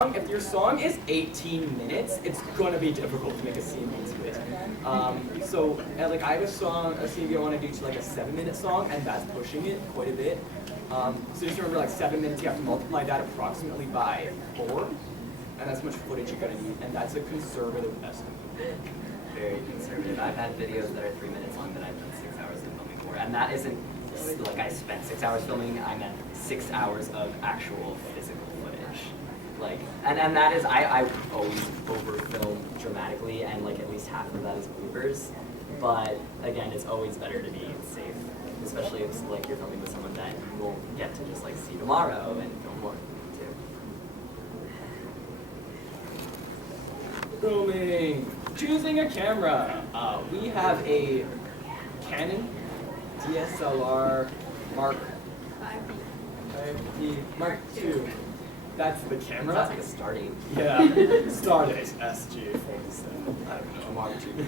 If your song is 18 minutes, it's gonna be difficult to make a CMV to it. Like I have a song, a CMV I want to do to like a 7-minute song, and that's pushing it quite a bit. So just remember, like 7 minutes, you have to multiply that approximately by 4, and that's how much footage you're gonna need, and that's a conservative estimate. Very conservative. I've had videos that are 3 minutes long that I've done 6 hours of filming for, and that isn't like I spent 6 hours filming. I meant 6 hours of actual physical footage. Like, and that is, I always over-film dramatically, and like at least half of that is bloopers. But again, it's always better to be safe, especially if like you're filming with someone that you won't get to just like see tomorrow and film more too. Filming. Choosing a camera. We have a Canon DSLR Mark 5D Mark II. That's the camera. That's like a starting. Yeah, Stardate SG47. I don't know, Mark II.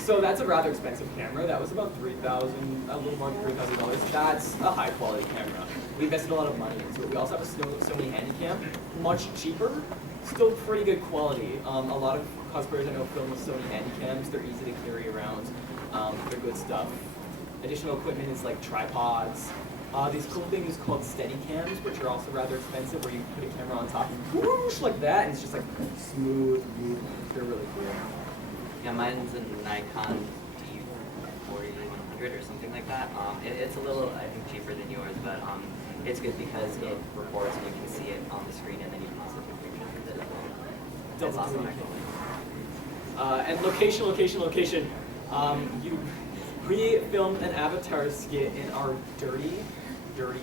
So that's a rather expensive camera. That was about $3,000, a little more than $3,000. That's a high quality camera. We invested a lot of money into it. We also have a Sony Handycam, much cheaper, still pretty good quality. A lot of cosplayers I know film with Sony Handycams. They're easy to carry around. They're good stuff. Additional equipment is like tripods. These cool things called steady cams, which are also rather expensive, where you put a camera on top and whoosh like that, and it's just like smooth movement. They're really cool. Yeah, mine's a Nikon D4100 or something like that. It's a little, I think, cheaper than yours, but it's good because it records and you can see it on the screen, and then you can also take pictures with it as well. That's awesome, actually. And location. We filmed an Avatar skit in our dirty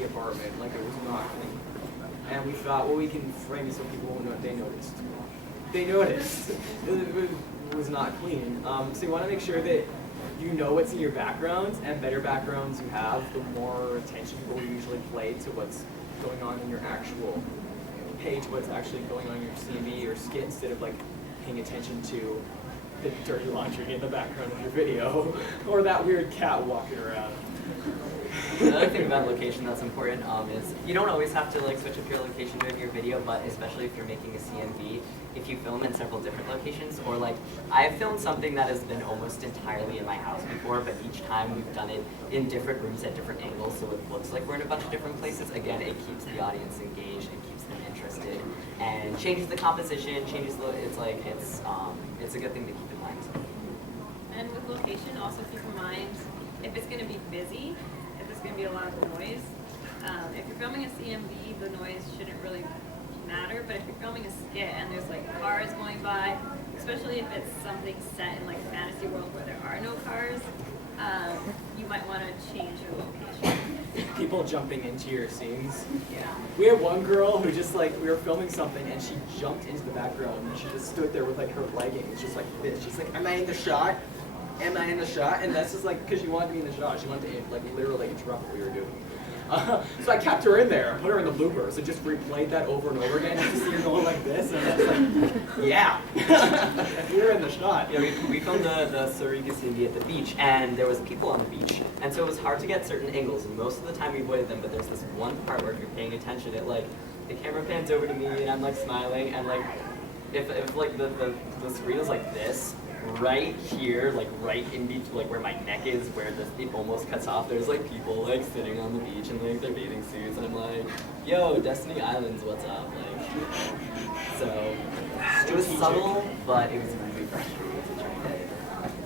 apartment, like it was not clean. And we thought, well, we can frame it so people won't know. They noticed. It was not clean. So you want to make sure that you know what's in your backgrounds, and better backgrounds you have, the more attention people usually play to what's going on in your actual page, what's actually going on in your CMV or skit, instead of like paying attention to the dirty laundry in the background of your video, or that weird cat walking around. Another thing about location that's important is you don't always have to like switch up your location during your video, but especially if you're making a CMV, if you film in several different locations, or like I've filmed something that has been almost entirely in my house before, but each time we've done it in different rooms at different angles, so it looks like we're in a bunch of different places. Again, it keeps the audience engaged, it keeps them interested, and changes the composition, changes the, it's a good thing to keep in mind. And with location, also keep in mind if it's going to be busy, if there's going to be a lot of noise. If you're filming a CMV, the noise shouldn't really matter, but if you're filming a skit and there's like cars going by, especially if it's something set in like a fantasy world where there are no cars, you might want to change your location. People jumping into your scenes. Yeah. We had one girl who just like, we were filming something and she jumped into the background and she just stood there with like her leggings, just like this. She's like, am I in the shot? Am I in the shot? And that's just like, because she wanted to be in the shot. She wanted to like literally interrupt what we were doing. So I kept her in there, put her in the bloopers, and just replayed that over and over again just to see her going like this, and that's like, yeah, you're in the shot. Yeah, we filmed the Sarika CMV at the beach, and there was people on the beach, and so it was hard to get certain angles, and most of the time we avoided them, but there's this one part where if you're paying attention, it like, the camera pans over to me, and I'm like smiling, and like, if like the screen is like this, right here, like right in between, like where my neck is, where it almost cuts off, there's like people like sitting on the beach in like their bathing suits, and I'm like, yo, Destiny Islands, what's up? Like, so it was subtle, but it was really frustrating to try to edit.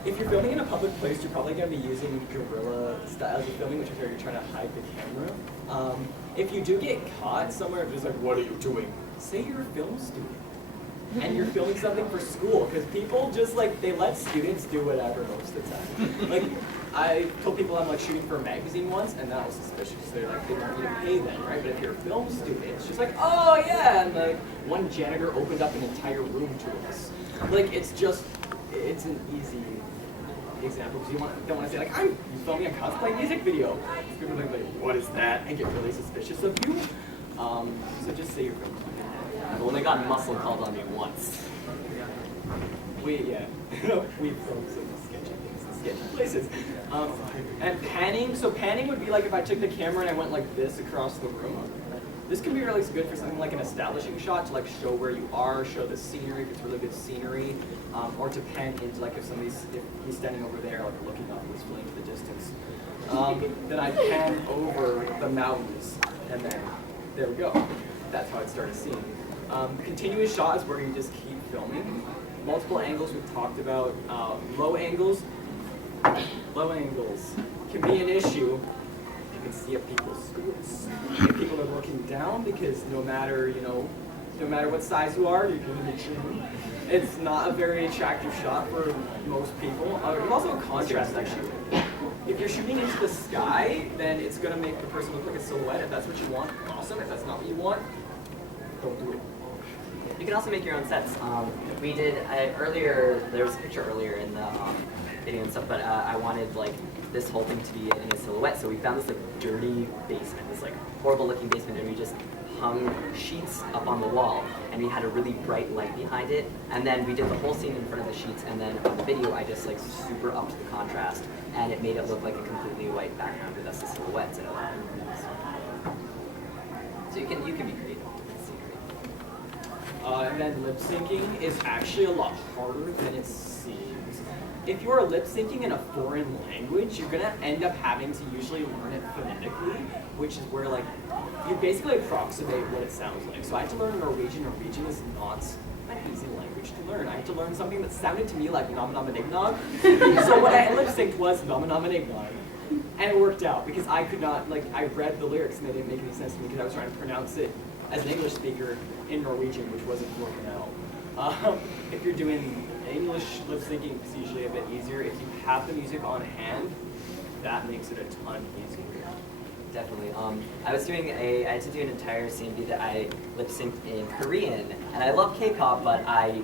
If you're filming in a public place, you're probably going to be using guerrilla styles of filming, which is where you're trying to hide the camera. If you do get caught somewhere, just like, what are you doing? Say you're a film student. And you're filming something for school, because people just like, they let students do whatever most of the time. Like, I told people I'm like shooting for a magazine once, and that was suspicious. They're like, they want you to pay them, right? But if you're a film student, it's just like, oh yeah, and like, one janitor opened up an entire room to us. Like, it's an easy example, because you don't want to say like, I'm filming a cosplay music video. People are like, what is that? And get really suspicious of you. So just say you're filming. I've only gotten muscle called on me once. We filmed some sketchy things in sketchy places. And panning, so panning would be like if I took the camera and I went like this across the room. This can be really good for something like an establishing shot to like show where you are, show the scenery if it's really good scenery, or to pan into like if he's standing over there like looking up and displaying to the distance. Then I pan over the mountains, and then there we go. That's how I'd start a scene. Continuous shot is where you just keep filming. Multiple angles we've talked about. Low angles can be an issue. You can see at people's schools. If people are looking down, because no matter what size you are, you can make sure it's not a very attractive shot for most people. There's also a contrast issue. If you're shooting into the sky, then it's going to make the person look like a silhouette. If that's what you want, awesome. If that's not what you want, don't do it. You can also make your own sets. We did earlier. There was a picture earlier in the video and stuff, but I wanted like this whole thing to be in a silhouette. So we found this like dirty basement, this like horrible looking basement, and we just hung sheets up on the wall, and we had a really bright light behind it. And then we did the whole scene in front of the sheets, and then on the video I just like super upped the contrast, and it made it look like a completely white background with us the silhouettes and all that. So you can be creative. And then lip syncing is actually a lot harder than it seems. If you are lip syncing in a foreign language, you're gonna end up having to usually learn it phonetically, which is where like you basically approximate what it sounds like. So I had to learn Norwegian. Norwegian is not an easy language to learn. I had to learn something that sounded to me like nom nom nignog. So what I lip synced was nom nom nignog. And it worked out because I could not, like, I read the lyrics and they didn't make any sense to me because I was trying to pronounce it as an English speaker in Norwegian, which wasn't working out. If you're doing English lip syncing, it's usually a bit easier. If you have the music on hand, that makes it a ton easier. Definitely. I had to do an entire CMV that I lip synced in Korean, and I love K-pop, but I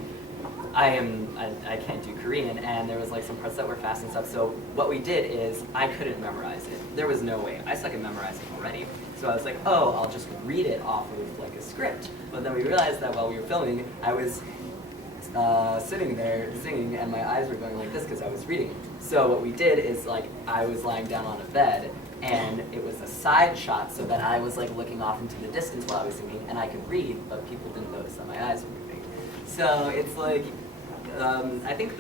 can't do Korean, and there was like some parts that were fast and stuff. So what we did is I couldn't memorize it. There was no way. I suck at memorizing already. So I was like, oh, I'll just read it off of like a script. But then we realized that while we were filming, I was sitting there singing, and my eyes were going like this because I was reading. So what we did is like I was lying down on a bed, and it was a side shot so that I was like looking off into the distance while I was singing, and I could read, but people didn't notice that my eyes were moving. So it's like, I think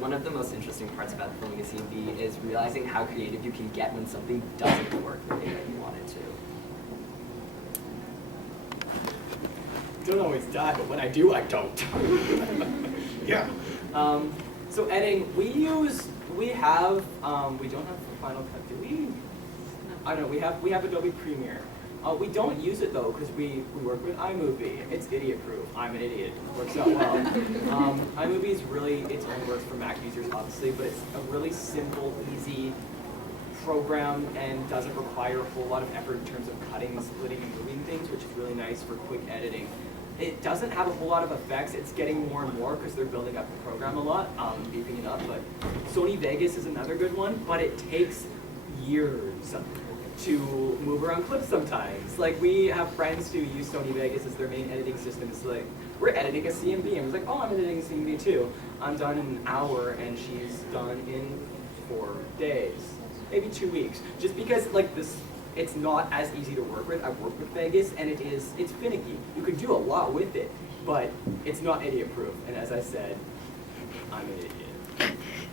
one of the most interesting parts about filming a CMV is realizing how creative you can get when something doesn't work the way that you want it to. Don't always die, but when I do, I don't. Yeah. So editing, we don't have Final Cut, do we? I don't know, we have Adobe Premiere. We don't use it though, because we work with iMovie. It's idiot-proof. I'm an idiot. It works out well. iMovie is really, it only works for Mac users obviously, but it's a really simple, easy program and doesn't require a whole lot of effort in terms of cutting, splitting, and moving things, which is really nice for quick editing. It doesn't have a whole lot of effects. It's getting more and more because they're building up the program a lot, beefing it up. But Sony Vegas is another good one, but it takes years to move around clips sometimes. Like, we have friends who use Sony Vegas as their main editing system. It's like, we're editing a CMV, and I was like, oh, I'm editing a CMV too. I'm done in an hour, and she's done in 4 days, maybe 2 weeks. Just because, like, it's not as easy to work with. I've worked with Vegas, and it's finicky. You can do a lot with it, but it's not idiot-proof. And as I said, I'm an idiot.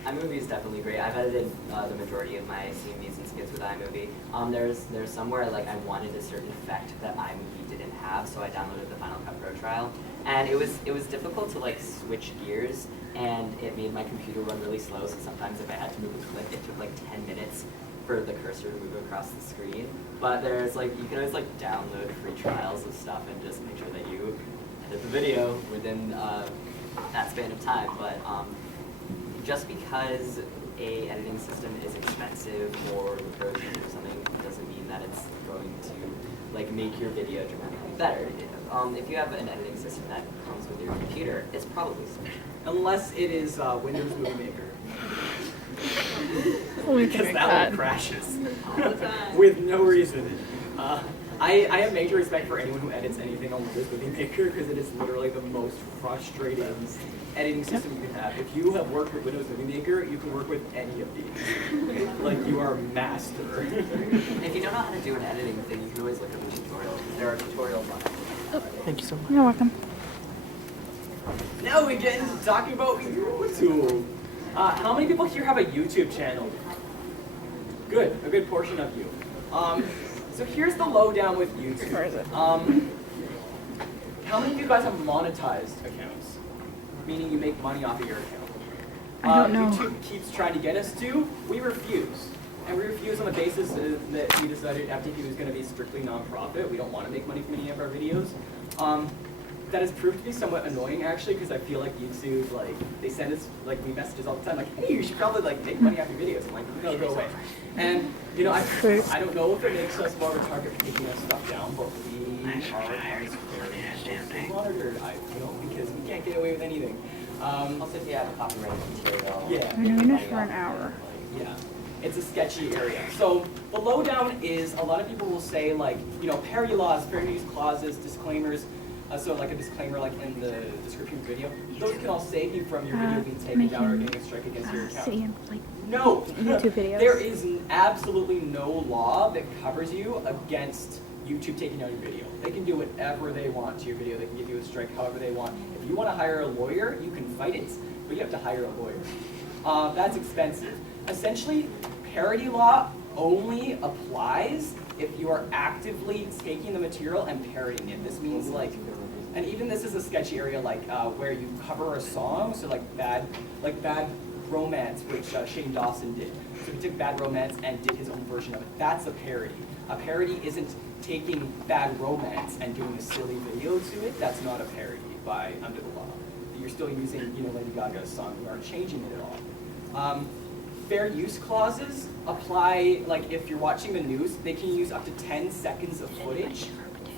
iMovie is definitely great. I've edited the majority of my CMVs and skits with iMovie. There's somewhere like I wanted a certain effect that iMovie didn't have, so I downloaded the Final Cut Pro trial, and it was difficult to like switch gears, and it made my computer run really slow. So sometimes if I had to move a clip, it took like 10 minutes for the cursor to move across the screen. But there's like you can always like download free trials of stuff and just make sure that you edit the video within that span of time. But just because a editing system is expensive or broken or something doesn't mean that it's going to like make your video dramatically better. If you have an editing system that comes with your computer, it's probably safe. Unless it is Windows Movie Maker. We Because can that one crashes with no reason. I have major respect for anyone who edits anything on Windows Movie Maker because it is literally the most frustrating editing system you can have. If you have worked with Windows Movie Maker, you can work with any of these. Like, you are a master. If you don't know how to do an editing thing, you can always look up a tutorial. There are tutorials on it. Thank you so much. You're welcome. Now we get into talking about YouTube. How many people here have a YouTube channel? Good, a good portion of you. So here's the lowdown with YouTube. Where is it? How many of you guys have monetized accounts? Meaning you make money off of your account. I don't know. YouTube keeps trying to get us to. We refuse. And we refuse on the basis that we decided FTP was going to be strictly nonprofit. We don't want to make money from any of our videos. That has proved to be somewhat annoying actually, because I feel like YouTube, like, they send us like me messages all the time, like, hey, you should probably like make money off your videos. I'm like, no, go away. And you know, I don't know if it makes us more of a target for taking our stuff down, but we are very monitored. I feel, because we can't get away with anything. Also, if you have a copyrighted material. Yeah. We're doing this for an hour. Yeah, it's a sketchy area. So the lowdown is a lot of people will say like, you know, parody laws, fair use clauses, disclaimers. So like a disclaimer like in the description of the video, those can all save you from your video being taken down or getting a strike against your account. City and like No, YouTube videos. There is absolutely no law that covers you against YouTube taking down your video. They can do whatever they want to your video. They can give you a strike however they want. If you want to hire a lawyer, you can fight it, but you have to hire a lawyer. That's expensive. Essentially, parody law only applies if you are actively taking the material and parodying it. This means like, and even this is a sketchy area like where you cover a song, so like bad romance, which Shane Dawson did. So he took Bad Romance and did his own version of it. That's a parody. A parody isn't taking Bad Romance and doing a silly video to it. That's not a parody by under the law. You're still using, you know, Lady Gaga's song. You aren't changing it at all. Fair use clauses apply, like if you're watching the news, they can use up to 10 seconds of footage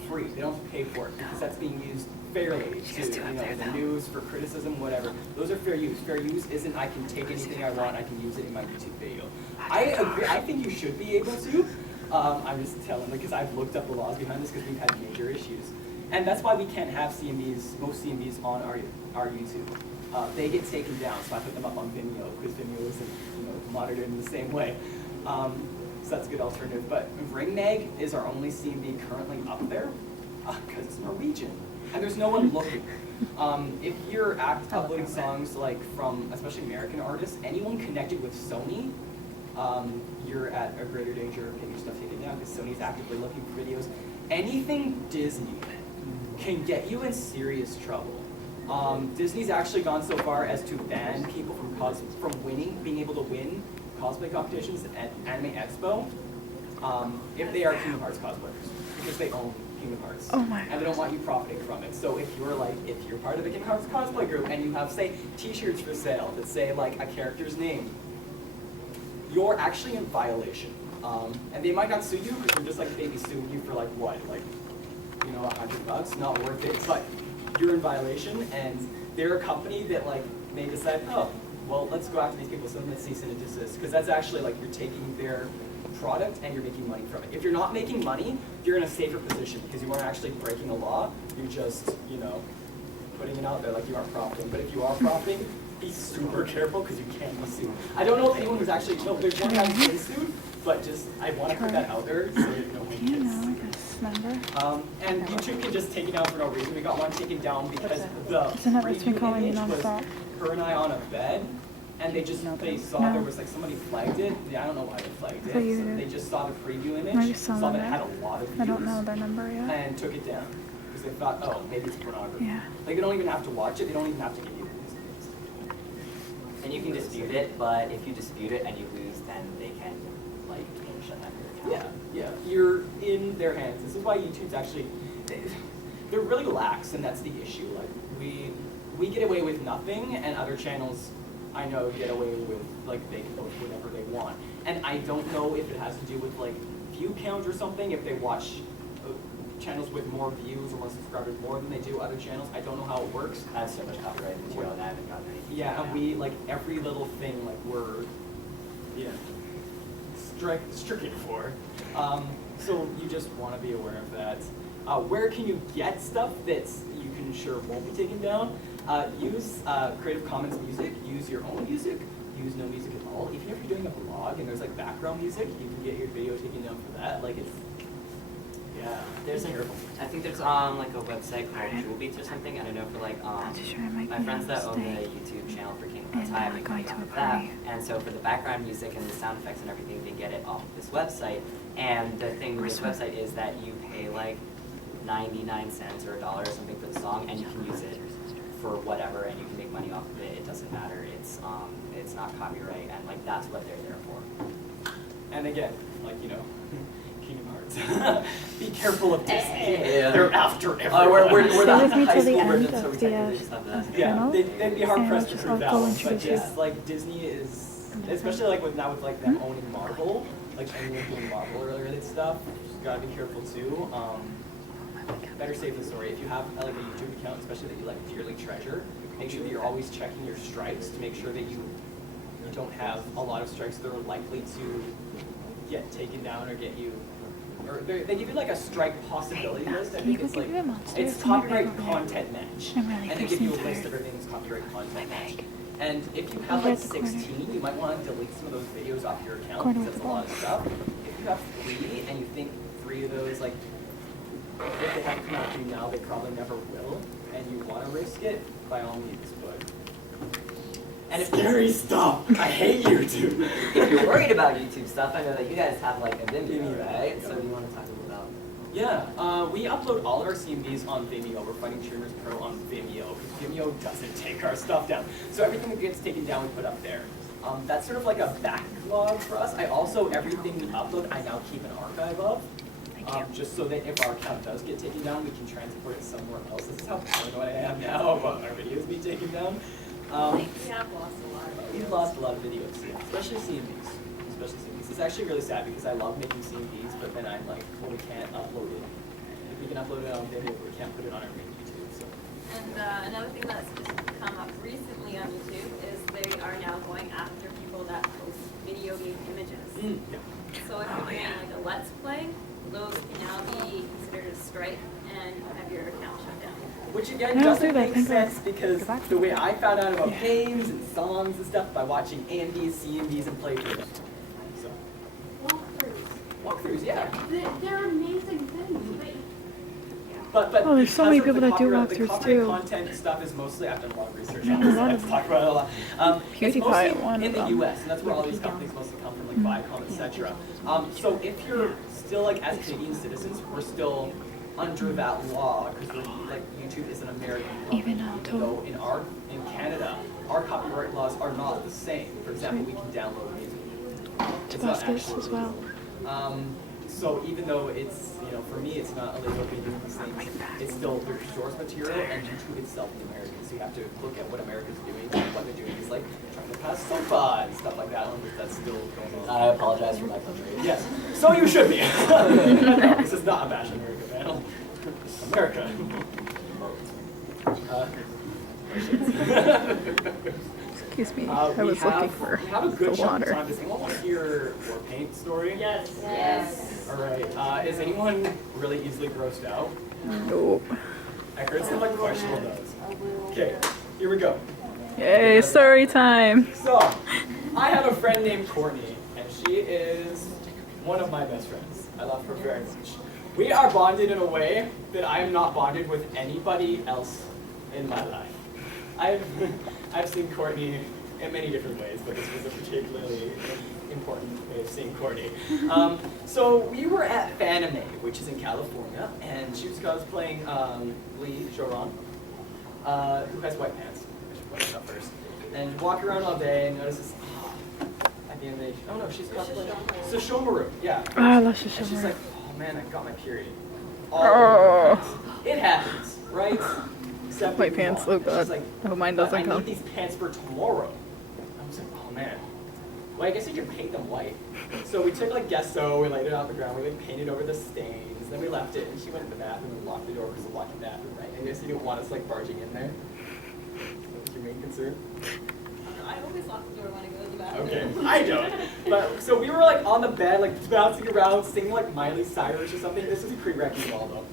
free. They don't have to pay for it because that's being used fairly to, you know, the news, for criticism, whatever. Those are fair use. Fair use isn't I can take anything I want, I can use it in my YouTube video. I agree, I think you should be able to. I'm just telling, because I've looked up the laws behind this because we've had major issues. And that's why we can't have CMVs, most CMVs on our YouTube. They get taken down, so I put them up on Vimeo, because Vimeo isn't, you know, monitored in the same way. So that's a good alternative. But Ringmag is our only CMV currently up there, because it's Norwegian, and there's no one looking. If you're uploading songs like from, especially American artists, anyone connected with Sony, you're at a greater danger of getting your stuff taken down, because Sony's actively looking for videos. Anything Disney can get you in serious trouble. Disney's actually gone so far as to ban people from being able to win cosplay competitions at Anime Expo if they are Kingdom Hearts cosplayers, because they own Kingdom Hearts. Oh my and they don't want you profiting from it. So if you're part of the Kingdom Hearts cosplay group and you have, say, t-shirts for sale that say like a character's name, you're actually in violation. And they might not sue you because they're just like maybe suing you for like what, like, you know, $100, not worth it, but you're in violation, and they're a company that like may decide, oh, well, let's go after these people, so let's cease and desist, because that's actually like you're taking their product and you're making money from it. If you're not making money, you're in a safer position because you aren't actually breaking a law. You're just, you know, putting it out there like you aren't profiting. But if you are profiting, be super careful because you can be sued. I don't know if anyone was actually, no, there's one guy who's been sued, but just I want to put that out there so that no one Do you know gets. this number? And YouTube can just take it down for no reason. We got one taken down because the Isn't that what's been preview calling you image was nonstop? her and I on a bed, and they saw No. there was like somebody flagged it. Yeah, I don't know why they flagged it. So you So did. they just saw the preview image, I just saw that it that. had a lot of views, I don't know their number yet. and took it down because they thought, oh, maybe it's pornography. Yeah. Like they don't even have to watch it. They don't even have to give you these things. And you can dispute it, but if you dispute it and you lose, then they can like shut down your account. Yeah, you're in their hands. This is why YouTube's actually, they're really lax, and that's the issue. Like we get away with nothing, and other channels, I know, get away with like they can post whatever they want. And I don't know if it has to do with like view count or something. If they watch channels with more views or more subscribers more than they do other channels, I don't know how it works. I have so much copyright material and I haven't gotten anything. Yeah, and we like every little thing like we're stricken for. So you just want to be aware of that. Where can you get stuff that you can ensure won't be taken down? Use Creative Commons music. Use your own music. Use no music at all. Even if you're doing a vlog and there's like background music, you can get your video taken down for that. Like it's, yeah, There's terrible. I think there's like a website called Jewel Beats or something. I don't know for like just sure I might my be friends able that to own the stay YouTube channel for King and High, not make going money to off a of that. party. And so for the background music and the sound effects and everything, they get it off this website. And the thing with this website is that you pay like 99 cents or $1 or something for the song, and you can use it for whatever, and you can make money off of it. It doesn't matter. It's not copyright, and like that's what they're there for. And again, like Kingdom Hearts. Be careful of Disney. Yeah. They're after everyone. We're Stay the with me high till the school end version, of so we the, technically just have that. Yeah, channel, they'd be hard and pressed to just prove that I'll one, introduce but you. just like Disney is, especially like with like them owning Marvel, like anyone doing Marvel related stuff, just gotta be careful too. Better safe than sorry. If you have like a YouTube account, especially that you like dearly treasure, make sure that you're always checking your strikes to make sure that you don't have a lot of strikes that are likely to get taken down or get you. Or they give you like a strike possibility list. I Can you think go it's give like me the monster? it's It's in my copyright bag over there. content match, I'm really and they give you a cursing list of tired. everything's copyright content My match. bag. And if you have Over like at the corner. 16, you might want to delete some of those videos off your account Corner because with that's a lot of balls. stuff. If you have 3 and you think 3 of those like if they haven't come out to you now, they probably never will, and you want to risk it, by all means, but. And if scary stuff, I hate YouTube. If you're worried about YouTube stuff, I know that you guys have like a Vimeo, Vimeo, right? yeah. So do you want to talk a little about? Yeah, we upload all of our CMVs on Vimeo. We're fighting Streamers Pro on Vimeo because Vimeo doesn't take our stuff down. So everything that gets taken down, we put up there. That's sort of like a backlog for us. I also, everything we upload, I now keep an archive of. Just so that if our account does get taken down, we can transport it somewhere else. This is how paranoid I am now about our videos being taken down. We have lost a lot of We've lost a lot of videos, yeah, especially CMVs. It's actually really sad because I love making CMVs, but then I'm like, well, we can't upload it. If we can upload it on video, we can't put it on our main YouTube. So. And another thing that's just come up recently on YouTube is they are now going after people that post video game images. Yeah. So if you're doing like a Let's Play, those can now be considered a strike and have your account shut down. Which again I don't doesn't do that. make Thank God. sense because Go back. the way I found out about games and songs and stuff by watching AMVs, CMVs, and playthroughs. So walkthroughs, yeah. They're amazing things. But Oh, there's so many because of people the that do copyright- the walkthroughs, copyright too. content stuff is mostly, I've done a lot of research Yeah, on a this, lot I of have to talk about it a lot. It's PewDiePie mostly one in of the them. US, and that's where all these companies mostly come from, like Viacom, etc. So if you're still like as Canadian citizens, we're still under that law because like YouTube is an American company. Even, though in Canada, our copyright laws are not the same. For example, we can download music. It's not Tabascos actually as well. legal. So even though it's, for me, it's not illegal to be doing these things, it's still their source material, and YouTube itself is American. So you have to look at what America's doing, and what they're doing is like trying to pass SOPA and stuff like that. I don't think that's still going on. I apologize for my country. Yes, so you should be. No, this is not a bash America panel. America. Excuse me. We I was looking for we have a good the chunk of water. time. Does anyone want to hear war paint story? Yes. Yes. All right. Is anyone really easily grossed out? Nope. I heard some like questionable notes. Okay, here we go. Yay, story time. So, I have a friend named Courtney, and she is one of my best friends. I love her very much. We are bonded in a way that I am not bonded with anybody else in my life. I've seen Courtney in many different ways, but this was a particularly important way of seeing Courtney. So we were at Fanime, which is in California, and she was cosplaying Lee Joran, who has white pants. I should point that out first. And walk around all day and notice this. At the end of the day, oh no, she's cosplaying Sashomaru. Yeah. Ah, I love And she's Sashomaru. like, oh man, I got my period. All over my pants. It happens, right? Except White we pants, won't. oh And she's god. like, I hope mine "But doesn't I come. need these pants for tomorrow. I was like, oh man. Well, I guess you could paint them white. So we took like gesso, we laid it on the ground, we like painted over the stains, then we left it, and she went to the bathroom and locked the door because of walking bathroom, right? And I guess you didn't want us like barging in there. That was your main concern? I always lock the door when I go to the bathroom. Okay, I don't. But so we were like on the bed, like bouncing around, singing like Miley Cyrus or something. This is a pre-wrecking ball though.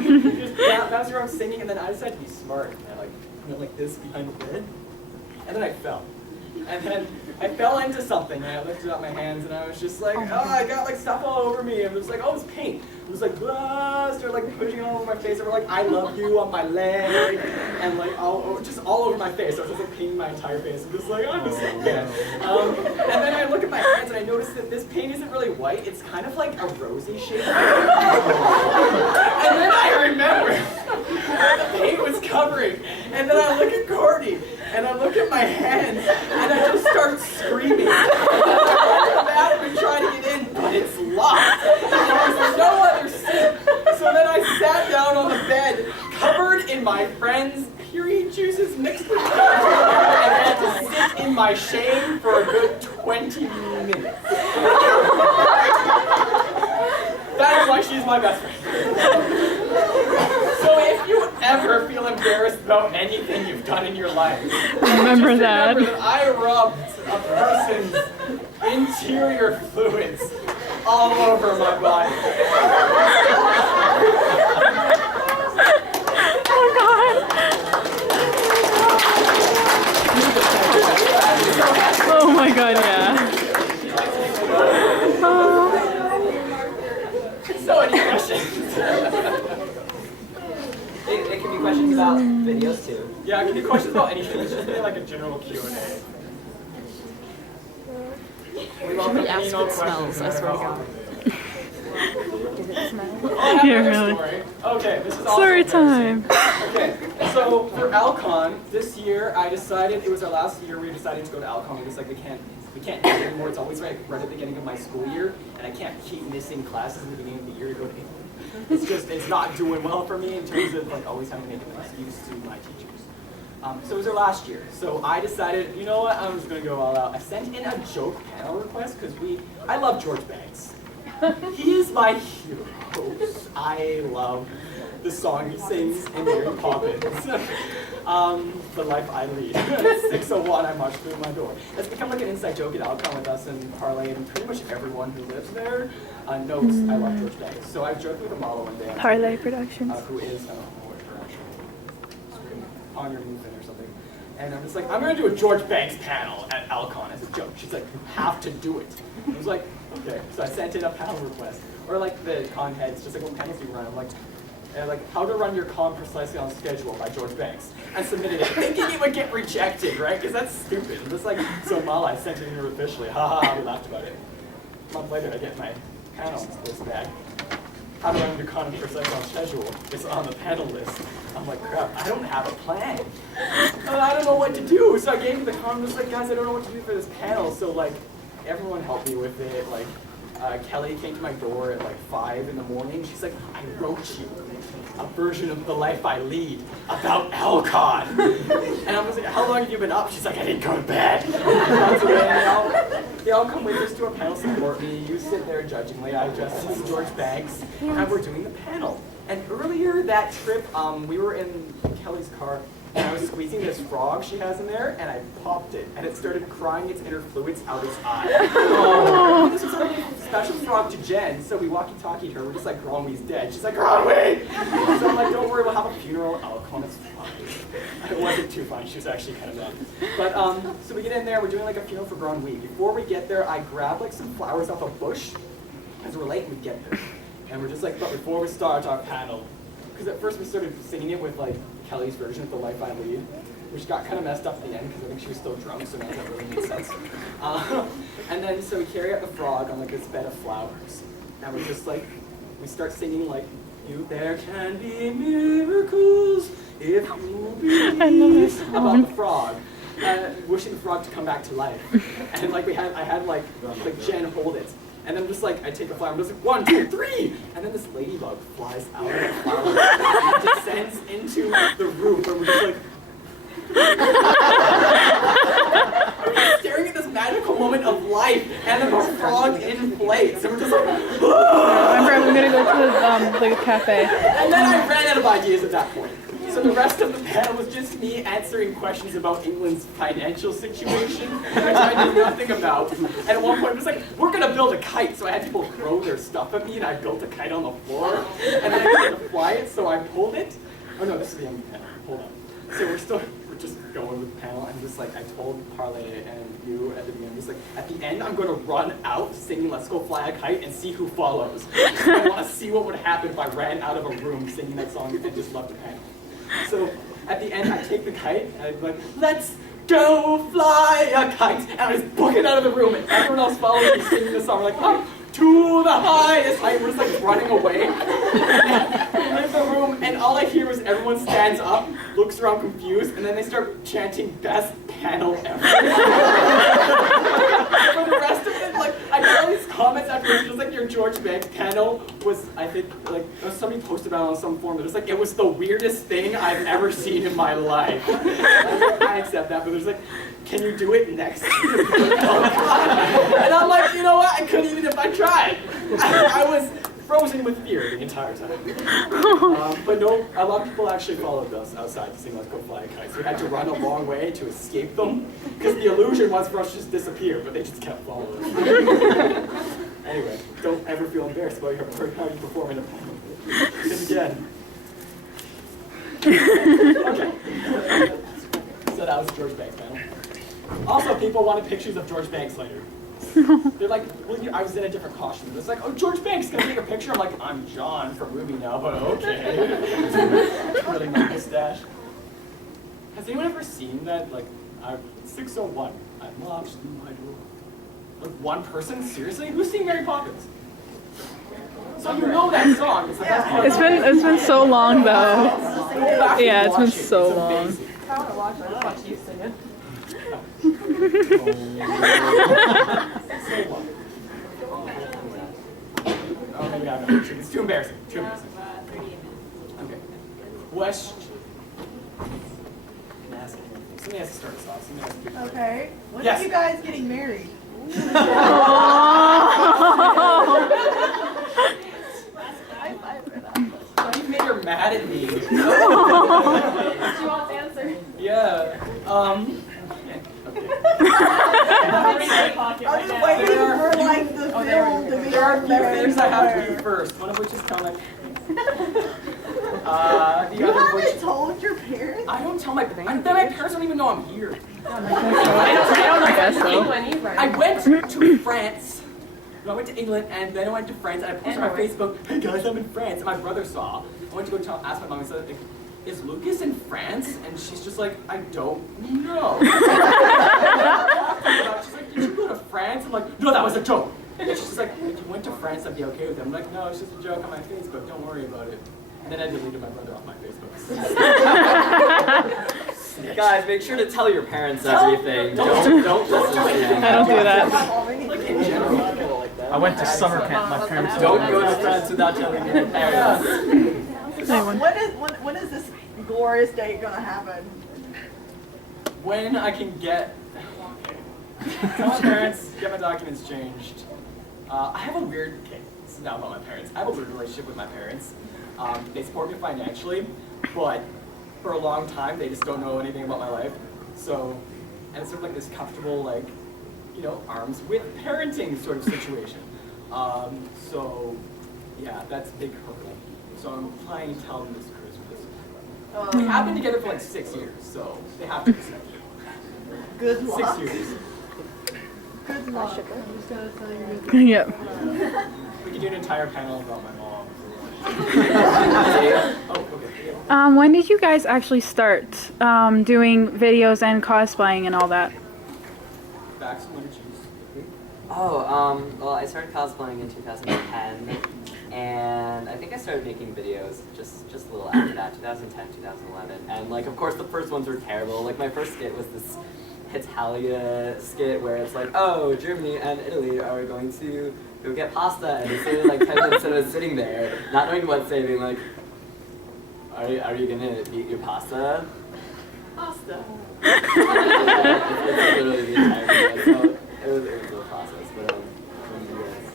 Just bouncing around singing, and then I decided to be smart. And I like went like this behind the bed, and then I fell. And then I fell into something, and I lifted up my hands, and I was just like, oh, I got like stuff all over me. And it was like, oh, it's paint. It was like, blah, started like pushing all over my face. And we're like, I love you on my leg, and like just all over my face. I was just like painting my entire face. I'm just like, I'm just so bad. And then I look at my hands, and I notice that this paint isn't really white. It's kind of like a rosy shade. And then I remember where the paint was covering. And then I look at Courtney, and I look at my hands, and I just start screaming. I run to the bathroom and try to get in, but it's locked. There's no other sink. So then I sat down on the bed, covered in my friend's period juices mixed with water, and had to sit in my shame for a good 20 minutes. That is why she's my best friend. So if you ever feel embarrassed about anything you've done in your life, Remember that. remember that I rubbed a person's interior fluids all over my body. Oh God. Oh my God, yeah. Oh. So any questions? It can be questions about videos too. Yeah, it can be questions about anything. It's just like a general Q&A. Somebody asked if it smells, I swear to God. Yeah, really. Story. Okay, this is also Story embarrassing. time. Okay, so for Alcon, this year I decided, it was our last year, we decided to go to Alcon. We was like, we can't do it anymore. It's always right at the beginning of my school year, and I can't keep missing classes at the beginning of the year to go to England. It's not doing well for me in terms of like always having to make an excuse to my teachers. So it was our last year. So I decided, you know what, I'm just gonna go all out. I sent in a joke panel request because I love George Banks. He is my hero. I love the song he sings in Mary Poppins. The life I lead. 601, I march through my door. It's become like an inside joke at Alcon with us and Parlay, and pretty much everyone who lives there knows I love George Banks. So I joked with a model one day. Parlay Productions. Who is, I don't know what her actual Ponder Movement or something. And I'm just like, I'm going to do a George Banks panel at Alcon as a joke. She's like, you have to do it. I was like, okay. So I sent in a panel request. Or like the con heads, just like what panels do you run? I'm like, How to Run Your Con Precisely on Schedule by George Banks. I submitted it thinking it would get rejected, right? Because that's stupid. I'm just like, so Mala, I sent it in here officially. Ha ha, we laughed about it. A month later, I get my panel list back. How to Run Your Con Precisely on Schedule is on the panel list. I'm like, crap, I don't have a plan. I don't know what to do. So I gave the con, I was like, guys, I don't know what to do for this panel. So like, everyone helped me with it. Like, Kelly came to my door at like 5 in the morning. She's like, I wrote you a version of The Life I Lead about Alcon. And I was like, how long have you been up? She's like, I didn't go to bed. They all come with us to our panel, support me. You sit there judgingly. I dressed as George Banks, and we're doing the panel. And earlier that trip, we were in Kelly's car, and I was squeezing this frog she has in there, and I popped it, and it started crying its inner fluids out its eye. Oh. This was a special frog to Jen, so we walkie-talkied her. We're just like, Gronwy's dead. She's like, Gronwy! So I'm like, don't worry, we'll have a funeral. Alcon, it's fine. It wasn't too fun. She was actually kind of mad. But so we get in there. We're doing like a funeral for Gronwy. Before we get there, I grab like some flowers off a bush, because we're late and we get there. And we're just like, but before we start our panel, because at first we started singing it with like Kelly's version of The Life I Lead, which got kind of messed up at the end because I think she was still drunk, so none of that really made sense. And then so we carry out the frog on like this bed of flowers, and we're just like, we start singing like, there can be miracles if you believe, about the frog. Wishing the frog to come back to life. And like I had like Jen hold it. And then just like, I take a flower, I'm just like, 1, 2, 3! And then this ladybug flies out of the flower and descends into the roof, and we're just like, we're just staring at this magical moment of life, and then the frog inflates, and we're just like, Remember, I'm gonna go to the cafe. and then I ran out of ideas at that point. So So the rest of the panel was just me answering questions about England's financial situation, which I knew nothing about. And at one point it was like, we're gonna build a kite. So I had people throw their stuff at me and I built a kite on the floor. And then I had to fly it, so I pulled it. Oh no, this is the end of the panel, hold on. So we're just going with the panel, and just like I told Parlay and you at the beginning, just like at the end I'm going to run out singing "Let's Go Fly a Kite" and see who follows. I want to see what would happen if I ran out of a room singing that song and just left the panel. So at the end I take the kite and I'm like, "Let's go fly a kite," and I just book it out of the room, and everyone else follows me singing the song. We're like, "Up to the highest height." We're just like running away. We leave the room, and all I hear is everyone stands up, looks around confused, and then they start chanting "best panel ever." For the rest of it, like I got all these comments afterwards, just like your George Banks panel was, I think, like somebody posted about it on some forum. It was like it was the weirdest thing I've ever seen in my life. I accept that, but there's like, can you do it next year? Oh, God. And I'm like, you know what? I couldn't even if I tried. I was frozen with fear the entire time. But no, a lot of people actually followed us outside to sing "Let's Go Fly a Kite." So we had to run a long way to escape them, because the illusion was for us to just disappear, but they just kept following us. Anyway, don't ever feel embarrassed about how you perform in a panel. Because again. Okay. So that was George Banks' panel. Also, people wanted pictures of George Banks later. They're like, well, I was in a different costume. It's like, oh, George Banks, can I take a picture? I'm like, I'm John from Ruby now, but okay. Really my mustache. Has anyone ever seen that? Like, 601. I'm lost in my door. Like, one person? Seriously? Who's seen Mary Poppins? So you know that song. It's the best part. It's been so long though. Go back and Yeah, it's been watch so It's long. amazing. I want to watch it. I just watch you sing it. Oh, maybe I don't. It's too embarrassing. Too embarrassing. Okay. Question. Somebody has to start us off. Somebody has to do it. Okay. When Yes. are you guys getting married? You made her mad at me. She wants to answer. Yeah. I'm just waiting for like the film to be There are a few there things I have to do somewhere. first. One of which is comic. The You other which haven't told your parents? I don't tell my parents don't even know I'm here. I guess so. I went to France. No, I went to England, and then I went to France, and I posted on Facebook, "Hey guys, I'm in France." And my brother saw. I went to go ask my mom, and said, like, "Is Lucas in France?" And she's just like, "I don't know." She's like, "Did you go to France?" I'm like, "No, that was a joke." And she's just like, "If you went to France, I'd be okay with it." I'm like, "No, it's just a joke on my Facebook. Don't worry about it." And then I deleted my brother off my Facebook. Guys, make sure to tell your parents everything. Don't listen to them. I don't do that. Like in general, people like that. I went to summer camp. My parents Don't go to France without telling your parents. When is this glorious date gonna happen? When I can get, tell my parents, get my documents changed. I have a weird, this is not about my parents. I have a weird relationship with my parents. They support me financially, but for a long time, they just don't know anything about my life. So, and it's sort of like this comfortable, like, you know, arms with parenting sort of situation. So, yeah, that's a big hurdle. So I'm planning to tell them this Christmas. We have been together for like 6 years, so they have to accept it. Good luck. 6 years. Good luck. I'm just gonna tell you good luck. Yep. We could do an entire panel about my mom. Oh, okay. When did you guys actually start doing videos and cosplaying and all that? Faxen, what did you choose? Well, I started cosplaying in 2010, and I think I started making videos just a little after that, 2010, 2011. And like, of course, the first ones were terrible. Like, my first skit was this Italia skit where it's like, oh, Germany and Italy are going to go get pasta, and it's only like 10 minutes, and I was sitting there, not knowing what to say, being like, are you gonna eat your pasta? Pasta. It's literally the entire video, so it was a process, but when you guys...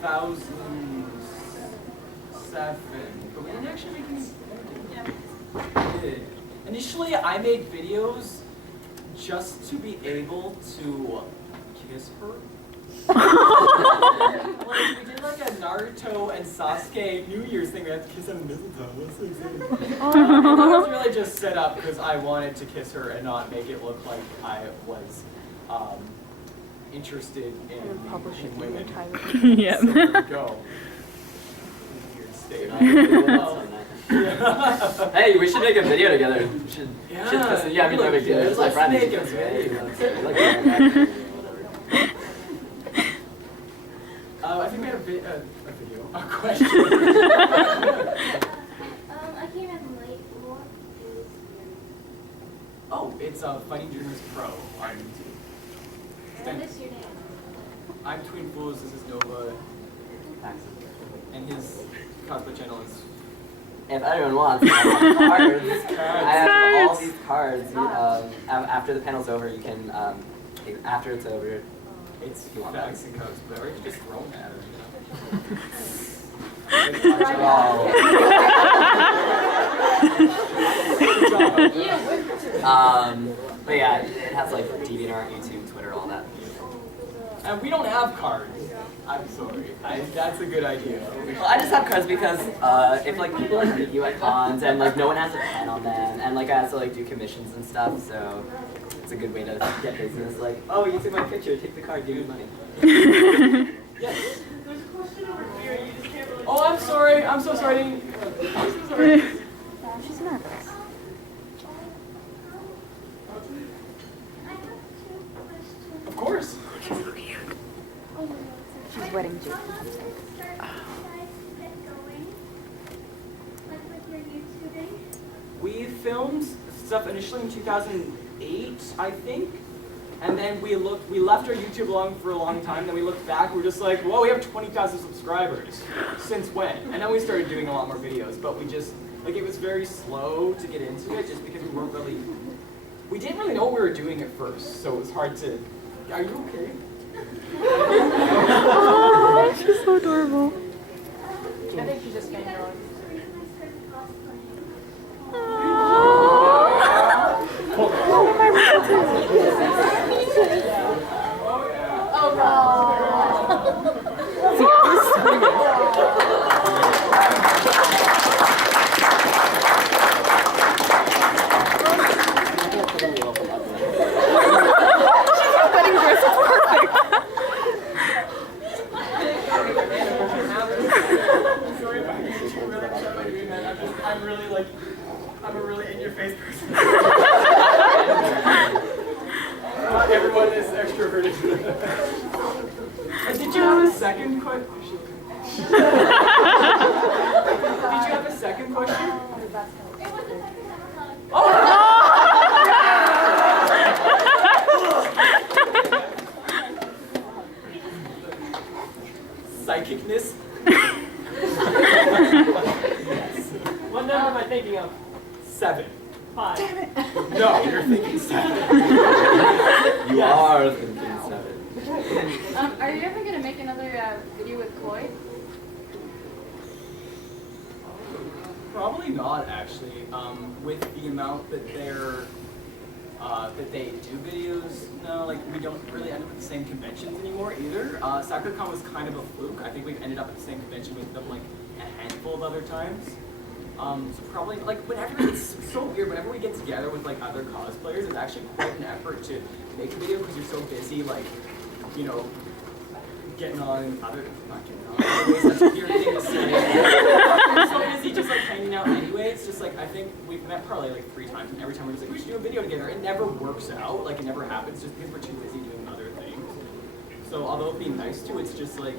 2007. But we didn't actually make any. Initially, I made videos just to be able to kiss her. Like, we did like a Naruto and Sasuke New Year's thing. We had to kiss on the mistletoe. That's so exciting. And that was really just set up because I wanted to kiss her and not make it look like I was interested in women. Yeah. So there we go. Weird state. Hey, we should make a video together. We should, Yeah, yeah, I mean, no big deal. It's my let's friend. make a It's video. like, I think we had a video, a question. I came in late. What is Oh, it's Fighting Dreamers Pro on YouTube. your, what is your name? I'm Twinfools, this is Nova, and his cosplay channel is... if anyone wants, I have cards. I have all these cards. After the panel's over, you can, after it's over, It's You want Faxen cosplay, or you can just throw them at her, but yeah, it has like DeviantArt, YouTube, Twitter, all that. And we don't have cards. I'm sorry. That's a good idea. Well, I just have cards because if like people like meet you at cons and like no one has a pen on them, and like I have to like do commissions and stuff, so it's a good way to get business. Like, oh, you took my picture, take the card, give me money. Yes. Oh, I'm sorry. I'm so sorry. I'm so sorry. She's nervous. I have two questions. Of course. She's so cute. Oh, no, She's wedding Jake. How long did it start you guys get going? Like with your YouTubing? We filmed stuff initially in 2008, I think. And then we left our YouTube alone for a long time. Then we looked back, we were just like, well, we have 20,000 subscribers. Since when? And then we started doing a lot more videos, but we just, like, it was very slow to get into it just because we didn't really know what we were doing at first. So it was hard to, are you okay? Oh, she's so adorable. I think she's just getting going. The reason I started cosplaying. Oh, my wedding dress is perfect. Sorry if I get you really upset by doing that. I'm a really in-your-face person. Not everyone is extroverted. Did you have a second question? Did you have a second question? It wasn't like we have a hug. Oh! Psychicness? What number am I thinking of? 7. 5. No, you're thinking 7. You are thinking 7. Are you ever gonna make another video with Chloe? Probably not, actually. With the amount that they do videos, no, like we don't really end up at the same conventions anymore either. SakuraCon was kind of a fluke. I think we've ended up at the same convention with them like a handful of other times. So probably like whenever it's so weird. Whenever we get together with like other cosplayers, it's actually quite an effort to make a video because you're so busy, like getting on other not getting on. Anyways, that's a weird thing to say. We're so busy just like hanging out anyway. It's just like I think we've met probably like 3 times, and every time we're just like we should do a video together. It never works out. Like it never happens just because we're too busy doing other things. So although it'd be nice to, it's just like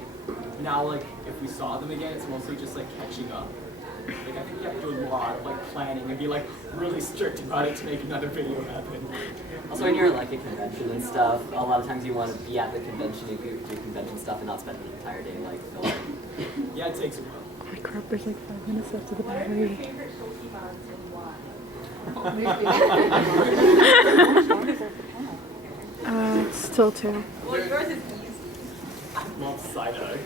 now like if we saw them again, it's mostly just like catching up. Like I think you have to do a lot of like planning and be like really strict about it to make another video happen. Also, when you're at like a convention and stuff, a lot of times you want to be at the convention, you do convention stuff, and not spend the entire day like filming. Yeah, it takes a while. Oh my crap, there's like 5 minutes left of the battery. Still 2. Well, yours is easy. Love side eye.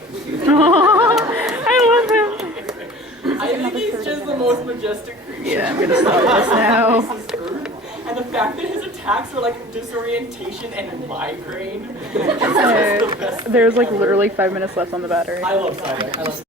I love him. I think he's just the most majestic creature. Yeah, I'm gonna stop this now. And the fact that his attacks are like disorientation and migraine. There's like literally 5 minutes left on the battery. I love Cyber.